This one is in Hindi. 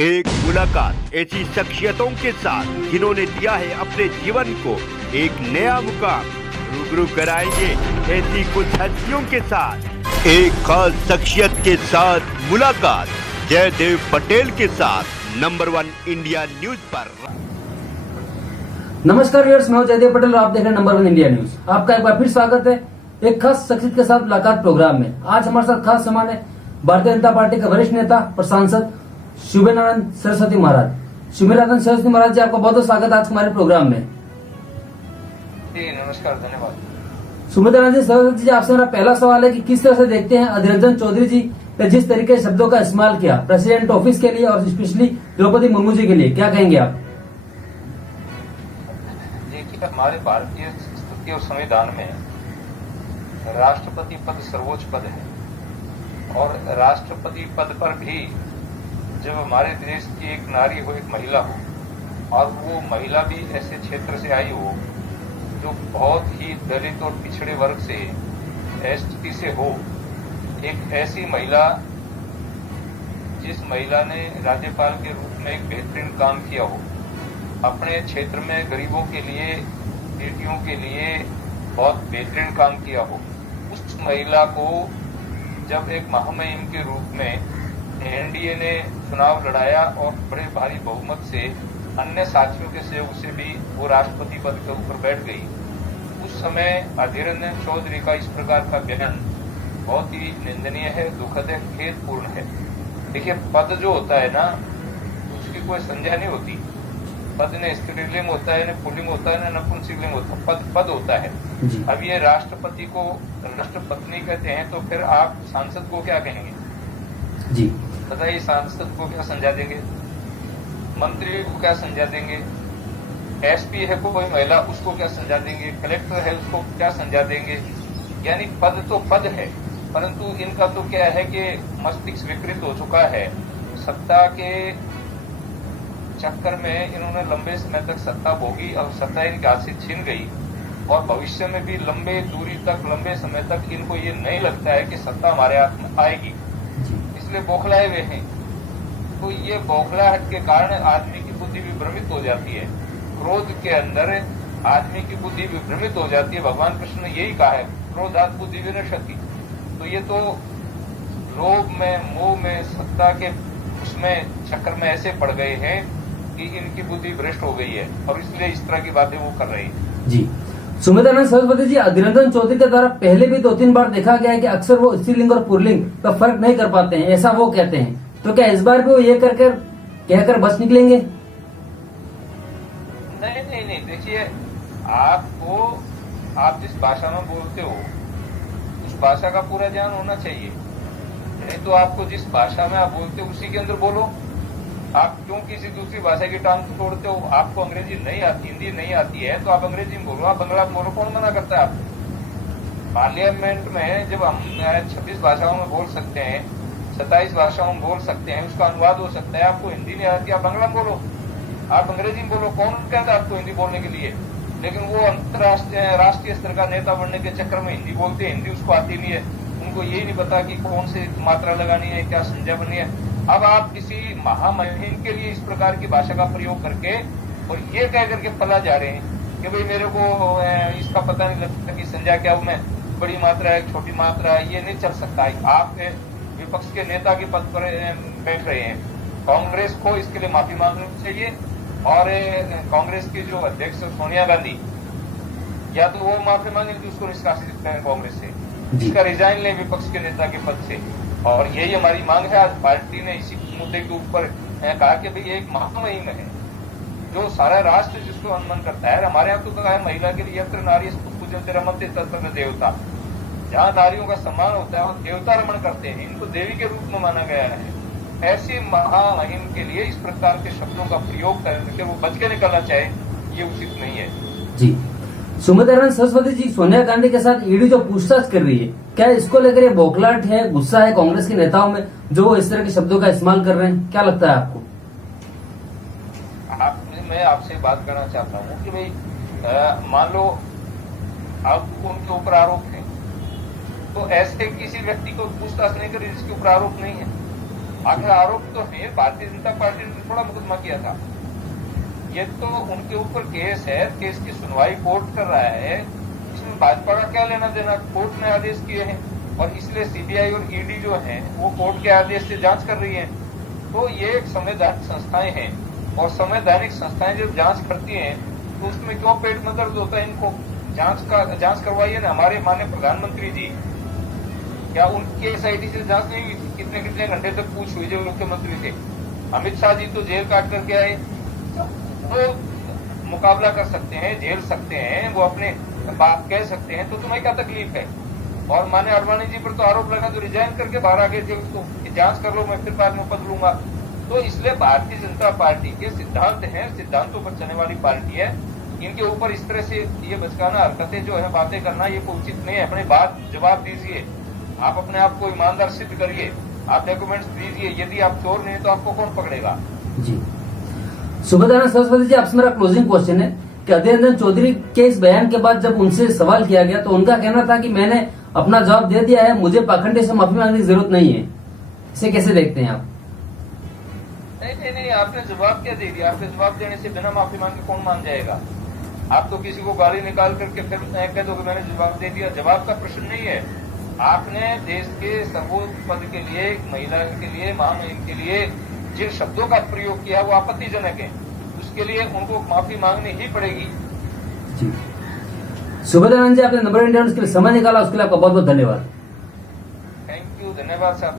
एक मुलाकात ऐसी शख्सियतों के साथ जिन्होंने दिया है अपने जीवन को एक नया मुकाम। रूबरू कराएंगे ऐसी कुछ हस्तियों के साथ एक खास शख्सियत के साथ मुलाकात जयदेव पटेल के साथ नंबर 1 इंडिया न्यूज पर। नमस्कार व्यूअर्स, मैं हूं जयदेव पटेल और आप देख रहे हैं नंबर 1 इंडिया न्यूज। आपका एक बार फिर स्वागत है एक खास शख्सियत के साथ मुलाकात प्रोग्राम में। आज हमारे साथ खास मेहमान है भारतीय जनता पार्टी के वरिष्ठ नेता और सांसद शुभेंद्रानंद सरस्वती महाराज। शुभेंद्रानंद सरस्वती महाराज जी, आपका बहुत बहुत स्वागत आज हमारे प्रोग्राम में। जी नमस्कार, धन्यवाद। शुभेंद्रानंद जी सरस्वती जी, आपसे मेरा पहला सवाल है कि किस तरह से देखते हैं अधीर रंजन चौधरी जी ने जिस तरीके से शब्दों का इस्तेमाल किया प्रेसिडेंट ऑफिस के लिए और स्पेशली द्रौपदी मुर्मू जी के लिए, क्या कहेंगे आप? देखिए, हमारे भारतीय संस्कृति और संविधान में राष्ट्रपति पद सर्वोच्च पद है और राष्ट्रपति पद पर भी जब हमारे देश की एक नारी हो, एक महिला हो और वो महिला भी ऐसे क्षेत्र से आई हो जो बहुत ही दलित और पिछड़े वर्ग से, एसटी से हो, एक ऐसी महिला जिस महिला ने राज्यपाल के रूप में एक बेहतरीन काम किया हो, अपने क्षेत्र में गरीबों के लिए, बेटियों के लिए बहुत बेहतरीन काम किया हो, उस महिला को जब एक महामहिम के रूप में एनडीए ने चुनाव लड़ाया और बड़े भारी बहुमत से अन्य साथियों के सहयोग से भी वो राष्ट्रपति पद के ऊपर बैठ गई, उस समय अधीर रंजन चौधरी का इस प्रकार का बयान बहुत ही निंदनीय है, दुखद है, खेदपूर्ण है। देखिए, पद जो होता है ना, उसकी कोई संज्ञा नहीं होती। पद ने स्त्रीलिंग होता है, न पुल्लिंग होता है, न नपुंसकलिंग होता है, पद होता है। अब ये राष्ट्रपति को राष्ट्रपत्नी कहते हैं तो फिर आप सांसद को क्या कहेंगे जी? बताइए, सांसद को क्या संज्ञा देंगे, मंत्री को क्या संज्ञा देंगे, एसपी है कोई महिला, उसको क्या संज्ञा देंगे, कलेक्टर है उसको क्या संज्ञा देंगे? यानी पद तो पद है, परंतु इनका तो क्या है कि मस्तिष्क विकृत हो चुका है। सत्ता के चक्कर में इन्होंने लंबे समय तक सत्ता भोगी और सत्ता इनके हाथ से छीन गई और भविष्य में भी लंबे दूरी तक, लंबे समय तक इनको ये नहीं लगता है कि सत्ता हमारे हाथ में आएगी, इसलिए बौखलाए हुए हैं। तो ये बौखलाहट के कारण आदमी की बुद्धि भी भ्रमित हो जाती है, क्रोध के अंदर आदमी की बुद्धि भी भ्रमित हो जाती है। भगवान कृष्ण ने यही कहा है, क्रोधात् बुद्धि विनश्यति। तो ये तो लोभ में, मोह में, सत्ता के उसमें चक्कर में ऐसे पड़ गए हैं कि इनकी बुद्धि भ्रष्ट हो गई है और इसलिए इस तरह की बातें वो कर रहे हैं। जी शुभेंद्रानंद सरस्वती जी, अधीर रंजन चौधरी के द्वारा पहले भी 2-3 बार देखा गया है कि अक्सर वो स्त्रीलिंग और पुल्लिंग का फर्क नहीं कर पाते हैं, ऐसा वो कहते हैं। तो क्या इस बार भी वो ये कहकर बच निकलेंगे? नहीं, देखिए, आप जिस भाषा में बोलते हो उस भाषा का पूरा ज्ञान होना चाहिए। नहीं तो आपको जिस भाषा में आप बोलते हो उसी के अंदर बोलो। आप क्यों किसी दूसरी भाषा की टांग तोड़ते हो? आपको अंग्रेजी नहीं आती, हिंदी नहीं आती है तो आप अंग्रेजी में बोलो, आप बंगला में बोलो, कौन मना करता है आपको? पार्लियामेंट में जब हम 26 भाषाओं में बोल सकते हैं, 27 भाषाओं में बोल सकते हैं, उसका अनुवाद हो सकता है। आपको हिंदी नहीं आती, आप बंगला में बोलो, आप अंग्रेजी में बोलो, कौन कहता है आपको हिंदी बोलने के लिए? लेकिन वो अंतर्राष्ट्रीय, राष्ट्रीय स्तर का नेता बनने के चक्कर में हिंदी बोलते हैं, हिंदी उसको आती नहीं है, उनको यही नहीं पता कि कौन सी मात्रा लगानी है, क्या संज्ञा बननी है। अब आप किसी महामहिम के लिए इस प्रकार की भाषा का प्रयोग करके और ये कह करके पला जा रहे हैं कि भाई मेरे को इसका पता नहीं लगता कि संज्ञा क्या हूं मैं, बड़ी मात्रा है, छोटी मात्रा है, ये नहीं चल सकता है। आप विपक्ष के नेता के पद पर बैठ रहे हैं, कांग्रेस को इसके लिए माफी मांगनी चाहिए और कांग्रेस की जो अध्यक्ष सोनिया गांधी, या तो वो माफी मांगे कि उसको निष्कासित करें कांग्रेस से, इसका रिजाइन लें विपक्ष के नेता के पद से। और यही हमारी मांग है। आज पार्टी ने इसी मुद्दे के ऊपर कहा कि भाई एक महामहिम है जो सारा राष्ट्र जिसको अनुमान करता है। हमारे यहाँ तो कहा है महिला के लिए यत्र नारी पूजन्ते रमन्ते तत्र देवता, जहाँ नारियों का सम्मान होता है वो देवता रमण करते हैं, इनको देवी के रूप में माना गया है। ऐसी महामहिम के लिए इस प्रकार के शब्दों का प्रयोग करके वो बच के निकलना चाहे, ये उचित नहीं है। जी शुभेंद्रानंद सरस्वती जी, सोनिया गांधी के साथ ईडी जो पूछताछ कर रही है, क्या इसको लेकर ये बौखलाहट है, गुस्सा है कांग्रेस के नेताओं में जो इस तरह के शब्दों का इस्तेमाल कर रहे हैं? क्या लगता है आपको? मैं आपसे बात करना चाहता हूँ कि भाई मान लो आप उनके ऊपर आरोप है तो ऐसे किसी व्यक्ति को पूछताछ नहीं करी जिसके ऊपर आरोप नहीं है। आखिर आरोप तो है, भारतीय जनता पार्टी ने थोड़ा मुकदमा किया था, ये तो उनके ऊपर केस है, केस की सुनवाई कोर्ट कर रहा है, इसमें भाजपा का क्या लेना देना? कोर्ट ने आदेश किए हैं और इसलिए सीबीआई और ईडी जो है वो कोर्ट के आदेश से जांच कर रही है। तो ये एक संवैधानिक संस्थाएं हैं और संवैधानिक संस्थाएं जब जांच करती हैं तो उसमें क्यों पेट में दर्द होता है? इनको जांच करवाइए ना। हमारे माननीय प्रधानमंत्री जी, क्या उनकी एसआईटी से जांच नहीं हुई थी? कितने कितने घंटे तक पूछ हुई जो मुख्यमंत्री थे। अमित शाह जी तो जेल काट करके आए, वो मुकाबला कर सकते हैं, झेल सकते हैं, वो अपने बात कह सकते हैं, तो तुम्हें क्या तकलीफ है? और माने अडवाणी जी पर तो आरोप लगा तो रिजाइन करके बाहर आ गए थे उसको, जांच कर लो, मैं फिर बाद में पद लूंगा। तो इसलिए भारतीय जनता पार्टी के सिद्धांत हैं, सिद्धांतों पर चलने वाली पार्टी है। इनके ऊपर इस तरह से ये बचकाना हरकतें जो है, बातें करना, ये उचित नहीं है। अपने बात जवाब दीजिए, आप अपने आप को ईमानदार सिद्ध करिए, आप डॉक्यूमेंट्स दीजिए। यदि आप चोर नहीं तो आपको कौन पकड़ेगा? जी, सुभेदानंद सरस्वती जी, आपसे मेरा क्लोजिंग क्वेश्चन है कि अधीर रंजन चौधरी के इस बयान के बाद जब उनसे सवाल किया गया तो उनका कहना था कि मैंने अपना जवाब दे दिया है, मुझे पाखंडी से माफी मांगने की जरूरत नहीं है। इसे कैसे देखते हैं आप? नहीं, आपने जवाब क्या दे दिया? आपके जवाब देने से बिना माफी मांगे कौन मान जाएगा? आप तो किसी को गाली निकाल करके फिर कह दो कि मैंने जवाब दे दिया। जवाब का प्रश्न नहीं है। आपने देश के सर्वोच्च पद के लिए, एक महिला के लिए, महामहिम के लिए जिन शब्दों का प्रयोग किया वो आपत्तिजनक है, उसके लिए उनको माफी मांगनी ही पड़ेगी। जी, सुभेदानंद जी, आपने नंबर इंडिया न्यूज़ के लिए समय निकाला, उसके लिए आपका बहुत बहुत धन्यवाद। थैंक यू, धन्यवाद साहब।